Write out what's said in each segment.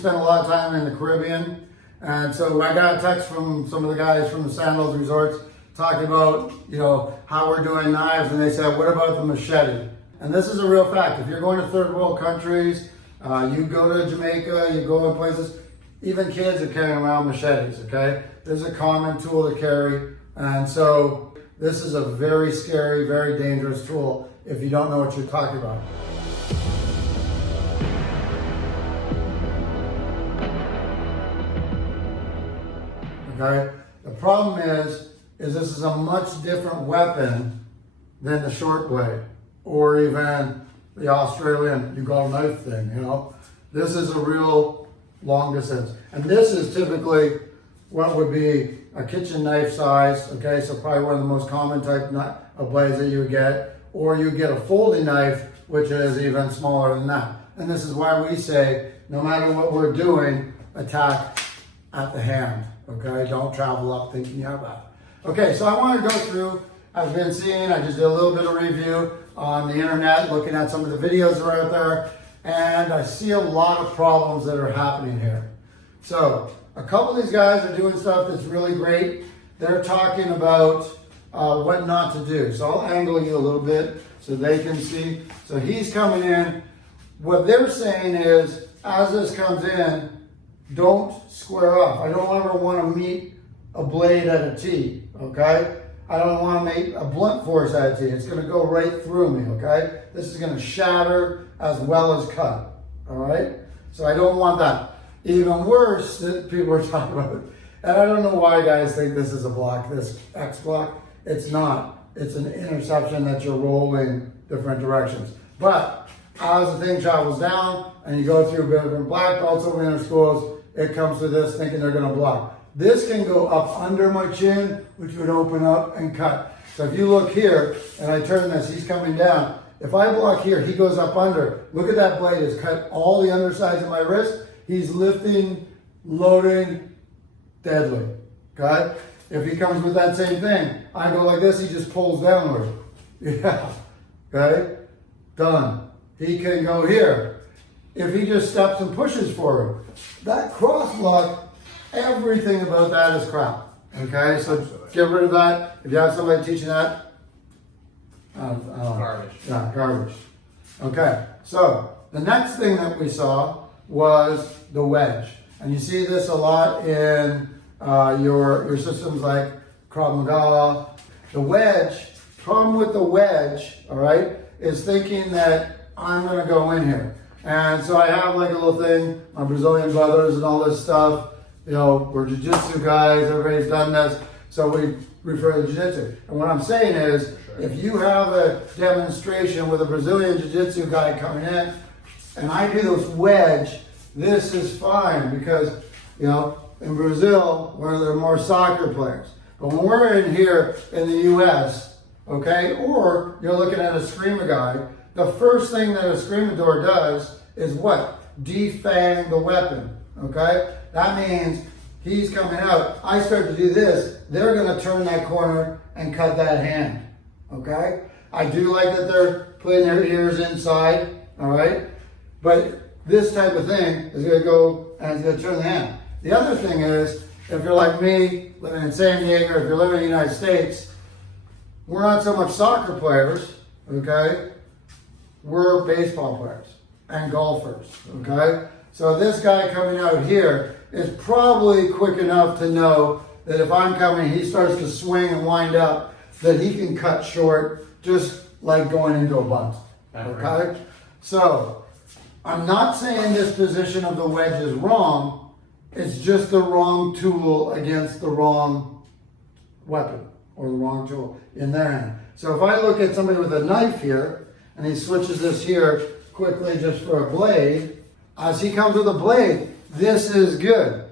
spent a lot of time in the Caribbean, and so I got a text from some of the guys from the Sandals Resorts talking about, you know, how we're doing knives, and they said, what about the machete? And this is a real fact. If you're going to third world countries, you go to Jamaica, you go in places, even kids are carrying around machetes, okay? This is a common tool to carry, and so this is a very scary, very dangerous tool if you don't know what you're talking about. Okay? The problem is this is a much different weapon than the short blade, or even the Australian you got a knife thing, you know? This is a real long distance. And this is typically what would be a kitchen knife size, okay? So probably one of the most common type of blades that you would get, or you get a folding knife, which is even smaller than that. And this is why we say, no matter what we're doing, attack at the hand, okay? Don't travel up thinking you have that. Okay, so I want to go through, I've been seeing, I just did a little bit of review on the internet, looking at some of the videos that are out there, and I see a lot of problems that are happening here. So, a couple of these guys are doing stuff that's really great. They're talking about what not to do. So I'll angle you a little bit so they can see. So he's coming in. What they're saying is, as this comes in, don't square off. I don't ever want to meet a blade at a T, okay? I don't want to make a blunt force at a T. It's going to go right through me, okay? This is going to shatter as well as cut, all right? So I don't want that. Even worse that people are talking about, and I don't know why guys think this is a block, this X block. It's not. It's an interception that you're rolling different directions. But as the thing travels down and you go through different black belts over in schools, it comes to this thinking they're going to block. This can go up under my chin, which would open up and cut. So if you look here and I turn this, he's coming down. If I block here, he goes up under. Look at that blade. It's cut all the undersides of my wrist. He's lifting, loading, deadly, okay? If he comes with that same thing, I go like this, he just pulls downward. Yeah, okay? Done. He can go here. If he just steps and pushes forward, that cross block, everything about that is crap, okay? So get rid of that. If you have somebody teaching that, garbage. Yeah, garbage. Okay, so the next thing that we saw was the wedge. And you see this a lot in your systems like Krav Maga. The wedge, problem with the wedge, all right, is thinking that I'm gonna go in here. And so I have like a little thing, my Brazilian brothers and all this stuff, you know, we're jiu-jitsu guys, everybody's done this, so we refer to jiu-jitsu. And what I'm saying is, if you have a demonstration with a Brazilian jiu-jitsu guy coming in, and I do this wedge, this is fine because, you know, in Brazil, where there are more soccer players. But when we're in here in the US, okay, or you're looking at a screamer guy, the first thing that a screamador does is what? Defang the weapon, okay? That means he's coming out. I start to do this, they're gonna turn that corner and cut that hand, okay? I do like that they're putting their ears inside, all right? But this type of thing is gonna go and it's gonna turn the hand. The other thing is, if you're like me, living in San Diego, or if you're living in the United States, we're not so much soccer players, okay? We're baseball players and golfers, okay? So this guy coming out here is probably quick enough to know that if I'm coming, he starts to swing and wind up, that he can cut short just like going into a bunt, okay? So I'm not saying this position of the wedge is wrong, it's just the wrong tool against the wrong weapon or the wrong tool in their hand. So if I look at somebody with a knife here and he switches this here quickly just for a blade, as he comes with a blade, this is good.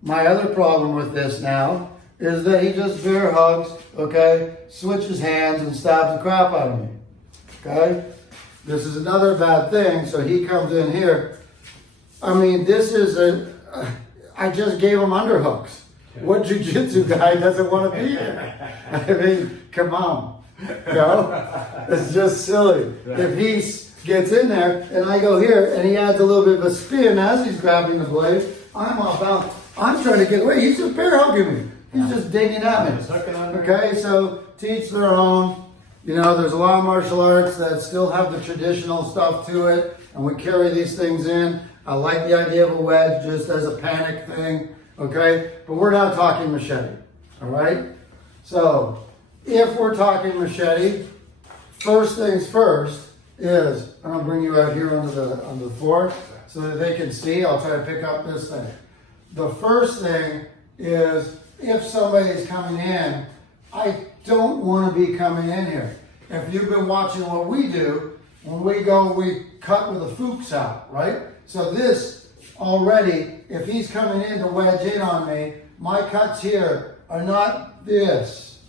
My other problem with this now is that he just bear hugs, okay, switches hands and stabs the crap out of me, okay? This is another bad thing, so he comes in here. I mean, this is I just gave him underhooks. What jiu-jitsu guy doesn't want to be here? I mean, come on, you know? It's just silly. If he's gets in there, and I go here, and he adds a little bit of a spin as he's grabbing the blade. I'm off balance. I'm trying to get away. He's just bear hugging me. He's just digging at me. Okay, so to each their own. You know, there's a lot of martial arts that still have the traditional stuff to it, and we carry these things in. I like the idea of a wedge just as a panic thing, okay? But we're not talking machete, all right? So, if we're talking machete, first things first is, I'm gonna bring you out here onto the floor so that they can see. I'll try to pick up this thing. The first thing is, if somebody's coming in, I don't want to be coming in here. If you've been watching what we do, when we go, we cut with the fooks out, right? So this already, if he's coming in to wedge in on me, my cuts here are not this,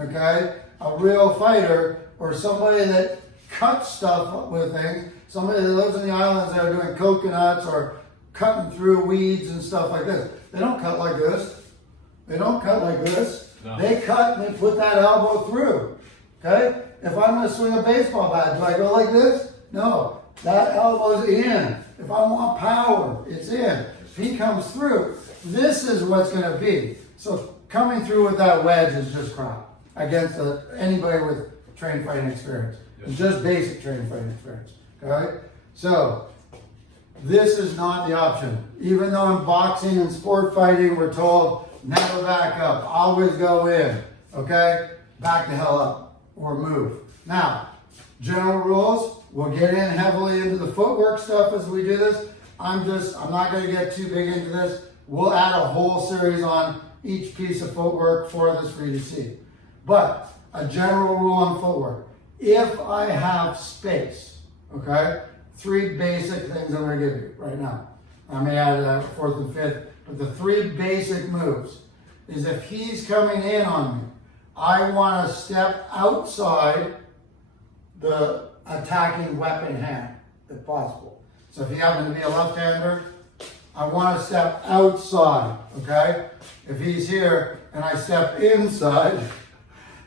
okay? A real fighter or somebody that cuts stuff with things, somebody that lives in the islands that are doing coconuts or cutting through weeds and stuff like this. They don't cut like this. They don't cut like this. No. They cut and they put that elbow through, okay? If I'm going to swing a baseball bat, do I go like this? No, that elbow's in. If I want power, it's in. If he comes through, this is what's going to be. So coming through with that wedge is just crap against anybody with trained fighting experience. It's just basic trained fighting experience, okay? So this is not the option. Even though in boxing and sport fighting, we're told never back up, always go in, okay? Back the hell up or move. Now, general rules, we'll get in heavily into the footwork stuff as we do this. I'm not gonna get too big into this. We'll add a whole series on each piece of footwork for this for you to see. But a general rule on footwork, if I have space, okay? 3 basic things I'm gonna give you right now. I may add a 4th and 5th, but the 3 basic moves is if he's coming in on me, I want to step outside the attacking weapon hand, if possible. So if you happen to be a left-hander, I want to step outside, okay? If he's here and I step inside,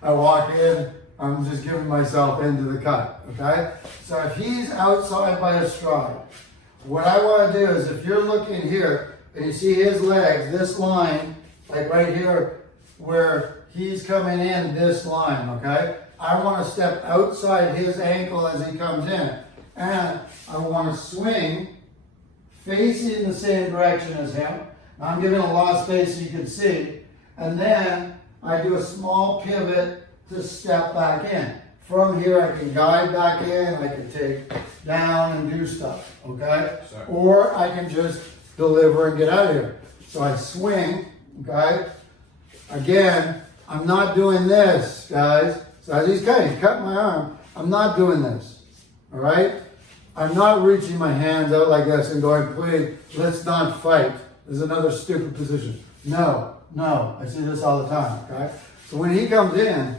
I walk in, I'm just giving myself into the cut, okay? So if he's outside by a stride, what I want to do is if you're looking here and you see his legs, this line, like right here where he's coming in this line, okay? I want to step outside his ankle as he comes in. And I want to swing facing the same direction as him. I'm giving a lot of space so you can see. And then I do a small pivot to step back in. From here, I can guide back in, I can take down and do stuff, okay? Sorry. Or I can just deliver and get out of here. So I swing, okay? Again, I'm not doing this, guys. So as he's cutting my arm, I'm not doing this, all right? I'm not reaching my hands out like this and going, please, let's not fight. This is another stupid position. No, I see this all the time, okay? So when he comes in,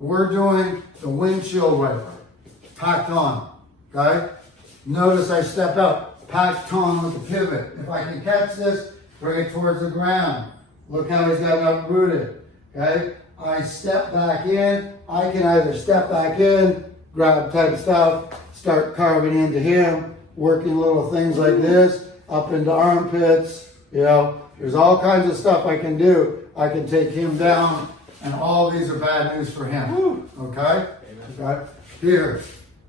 we're doing the windshield wiper, packed on, okay? Notice I step out, packed on with the pivot. If I can catch this, bring it towards the ground. Look how he's got it uprooted, okay? I step back in. I can either step back in, grab type of stuff, start carving into him, working little things like this, up into armpits, you know. There's all kinds of stuff I can do. I can take him down, and all these are bad news for him, okay? Okay? Here,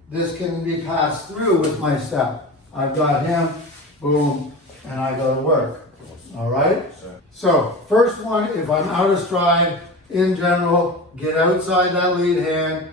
this can be passed through with my step. I've got him, boom, and I go to work, all right? So, first one, if I'm out of stride, in general, get outside that lead hand.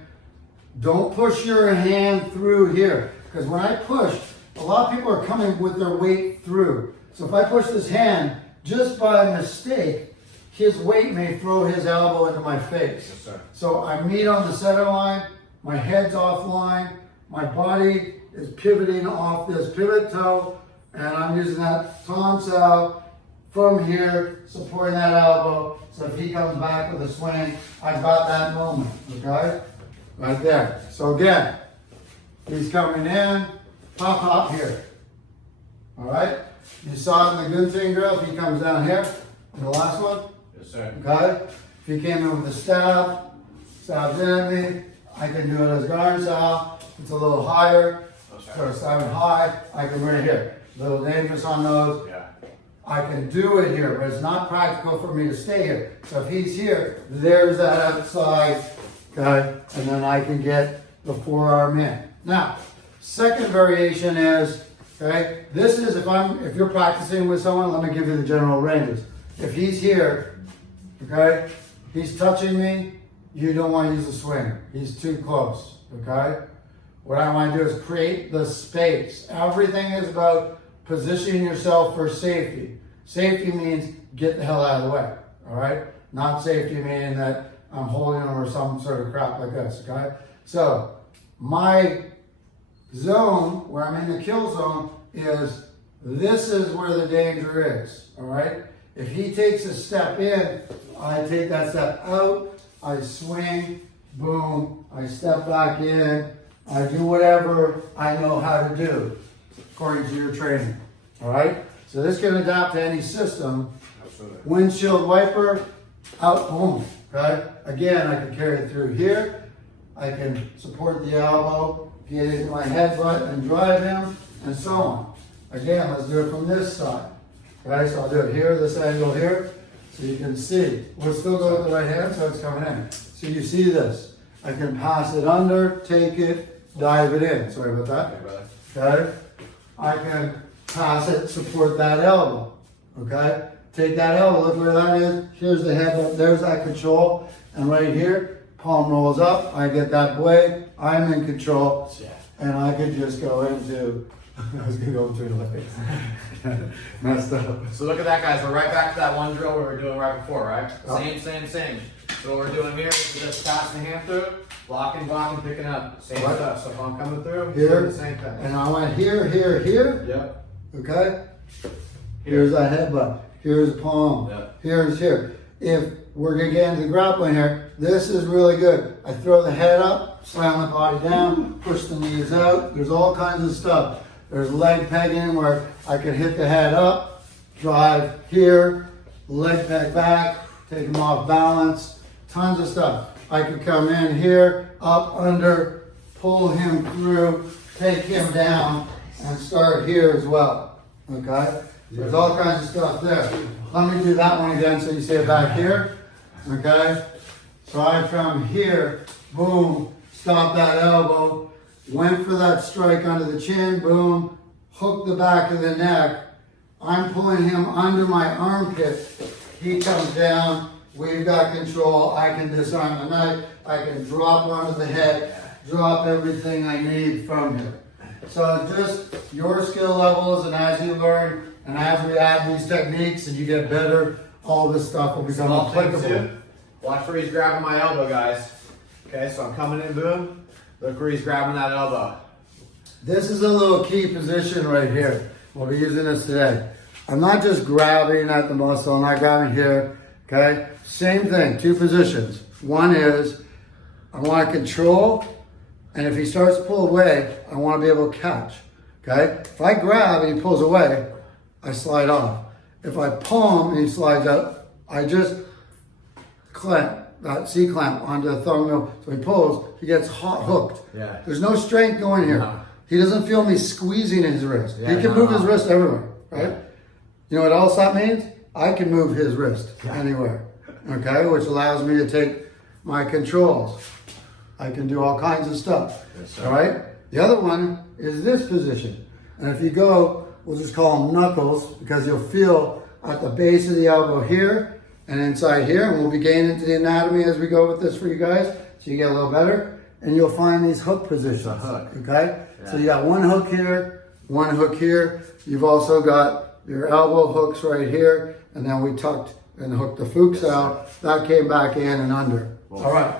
Don't push your hand through here. Because when I push, a lot of people are coming with their weight through. So if I push this hand, just by mistake, his weight may throw his elbow into my face. Yes, so I meet on the center line, my head's offline, my body is pivoting off this pivot toe, and I'm using that tonsile from here, supporting that elbow. So if he comes back with a swing, I've got that moment, okay? Right there. So again, he's coming in, pop here. All right? You saw it in the Gunting drill, if he comes down here, in the last one. Yes, sir. Okay? If he came in with a stabs in at me, I can do it as guard style. It's a little higher. So starting high, I can bring it here. A little dangerous on those. Yeah. I can do it here, but it's not practical for me to stay here. So if he's here, there's that outside, okay? And then I can get the forearm in. Now, second variation is, okay, this is if you're practicing with someone, let me give you the general ranges. If he's here, okay, he's touching me, you don't want to use the swing. He's too close, okay? What I want to do is create the space. Everything is about positioning yourself for safety. Safety means get the hell out of the way, all right? Not safety meaning that I'm holding them or some sort of crap like this, okay? So my zone, where I'm in the kill zone, this is where the danger is, all right? If he takes a step in, I take that step out, I swing, boom, I step back in, I do whatever I know how to do according to your training, all right? So this can adapt to any system. Absolutely. Windshield wiper, out, boom, okay? Again, I can carry it through here. I can support the elbow, get into my headbutt and drive him, and so on. Again, let's do it from this side. Okay, so I'll do it here, this angle here, so you can see. We'll still go with the right hand, so it's coming in. So you see this. I can pass it under, take it, dive it in. Sorry about that. Okay? I can pass it, support that elbow. Okay? Take that elbow, look where that is. Here's the head, there's that control. And right here, palm rolls up, I get that blade, I'm in control. And I could just go into, I was gonna go between the legs. Messed up. So look at that, guys. We're right back to that one drill we were doing right before, right? Same. So what we're doing here is just passing the hand through, blocking, picking up. Same stuff. So if I'm coming through, here, the same thing. And I went here. Yep. Okay? Here's that headbutt. Here's the palm. Yep. Here's here. If we're gonna get into the grappling here, this is really good. I throw the head up, slam the body down, push the knees out. There's all kinds of stuff. There's leg pegging where I can hit the head up, drive here, leg peg back, take him off balance, tons of stuff. I can come in here, up, under, pull him through, take him down, and start here as well, okay? There's all kinds of stuff there. Let me do that one again so you see it back here, okay? So I come here, boom, stop that elbow, went for that strike under the chin, boom, hook the back of the neck. I'm pulling him under my armpit. He comes down, we've got control. I can disarm the knife. I can drop onto the head, drop everything I need from here. So just your skill levels, and as you learn, and as we add these techniques and you get better, all this stuff will become applicable. Watch where he's grabbing my elbow, guys. Okay, so I'm coming in, boom. Look where he's grabbing that elbow. This is a little key position right here. We'll be using this today. I'm not just grabbing at the muscle, I'm not grabbing here, okay? Same thing, two positions. One is, I want to control, and if he starts to pull away, I want to be able to catch, okay? If I grab and he pulls away, I slide off. If I palm and he slides out, I just clamp, that C-clamp onto the thumbnail. So he pulls, he gets hooked. Yeah. There's no strength going here. No. He doesn't feel me squeezing his wrist. Yeah, he can move his wrist everywhere, right? You know what else that means? I can move his wrist anywhere, okay? Which allows me to take my controls. I can do all kinds of stuff, all right? The other one is this position. And if you go, we'll just call them knuckles, because you'll feel at the base of the elbow here and inside here, and we'll be getting into the anatomy as we go with this for you guys, so you get a little better, and you'll find these hook positions, okay? Yeah. So you got one hook here, one hook here. You've also got your elbow hooks right here, and then we tucked and hooked the Fuchs out. That came back in and under. All right.